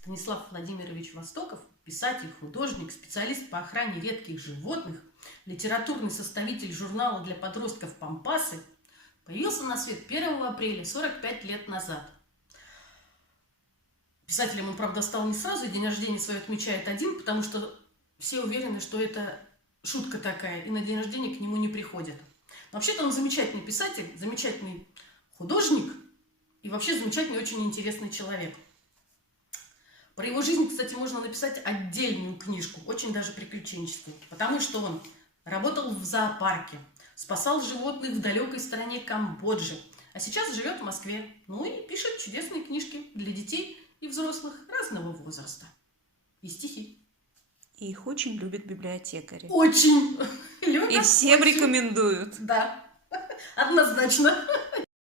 Станислав Владимирович Востоков, писатель, художник, специалист по охране редких животных, литературный составитель журнала для подростков «Пампасы», появился на свет 1 апреля 45 лет назад. Писателем он, правда, стал не сразу, и день рождения свой отмечает один, потому что все уверены, что это шутка такая, и на день рождения к нему не приходят. Но вообще-то он замечательный писатель, замечательный художник и вообще замечательный, очень интересный человек. Про его жизнь, кстати, можно написать отдельную книжку, очень даже приключенческую, потому что он работал в зоопарке, спасал животных в далекой стране Камбоджи, а сейчас живет в Москве. Ну и пишет чудесные книжки для детей и взрослых разного возраста. И стихи. И их очень любят библиотекари. Очень любят. И всем очень. рекомендуют. Да, однозначно.